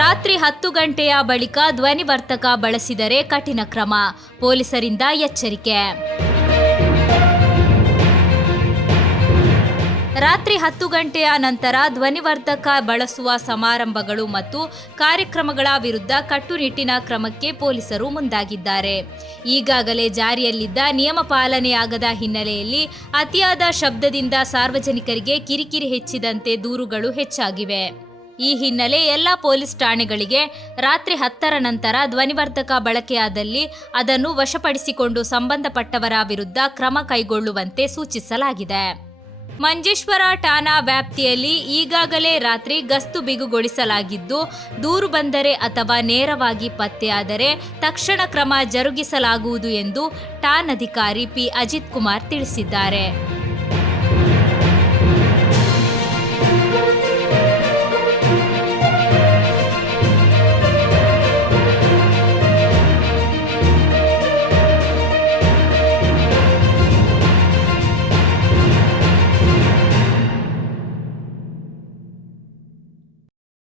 ರಾತ್ರಿ 10 ಗಂಟೆಯ ಬಳಿಕ ಧ್ವನಿವರ್ಧಕ ಬಳಸಿದರೆ ಕಠಿಣ ಕ್ರಮ, ಪೊಲೀಸರಿಂದ ಎಚ್ಚರಿಕೆ. ರಾತ್ರಿ 10 ಗಂಟೆಯ ನಂತರ ಧ್ವನಿವರ್ಧಕ ಬಳಸುವ ಸಮಾರಂಭಗಳು ಮತ್ತು ಕಾರ್ಯಕ್ರಮಗಳ ವಿರುದ್ಧ ಕಟ್ಟುನಿಟ್ಟಿನ ಕ್ರಮಕ್ಕೆ ಪೊಲೀಸರು ಮುಂದಾಗಿದ್ದಾರೆ. ಈಗಾಗಲೇ ಜಾರಿಯಲ್ಲಿದ್ದ ನಿಯಮ ಪಾಲನೆಯಾಗದ ಹಿನ್ನೆಲೆಯಲ್ಲಿ ಅತಿಯಾದ ಶಬ್ದದಿಂದ ಸಾರ್ವಜನಿಕರಿಗೆ ಕಿರಿಕಿರಿ ಹೆಚ್ಚಿದಂತೆ ದೂರುಗಳು ಹೆಚ್ಚಾಗಿವೆ. ಈ ಹಿನ್ನೆಲೆ ಎಲ್ಲ ಪೊಲೀಸ್ ಠಾಣೆಗಳಿಗೆ ರಾತ್ರಿ 10ರ ನಂತರ ಧ್ವನಿವರ್ಧಕ ಬಳಕೆಯಾದಲ್ಲಿ ಅದನ್ನು ವಶಪಡಿಸಿಕೊಂಡು ಸಂಬಂಧಪಟ್ಟವರ ವಿರುದ್ಧ ಕ್ರಮ ಕೈಗೊಳ್ಳುವಂತೆ ಸೂಚಿಸಲಾಗಿದೆ. ಮಂಜೇಶ್ವರ ಠಾಣಾ ವ್ಯಾಪ್ತಿಯಲ್ಲಿ ಈಗಾಗಲೇ ರಾತ್ರಿ ಗಸ್ತು ಬಿಗುಗೊಳಿಸಲಾಗಿದ್ದು, ದೂರು ಬಂದರೆ ಅಥವಾ ನೇರವಾಗಿ ಪತ್ತೆಯಾದರೆ ತಕ್ಷಣ ಕ್ರಮ ಜರುಗಿಸಲಾಗುವುದು ಎಂದು ಠಾಣಾಧಿಕಾರಿ ಪಿ. ಅಜಿತ್ ಕುಮಾರ್ ತಿಳಿಸಿದ್ದಾರೆ.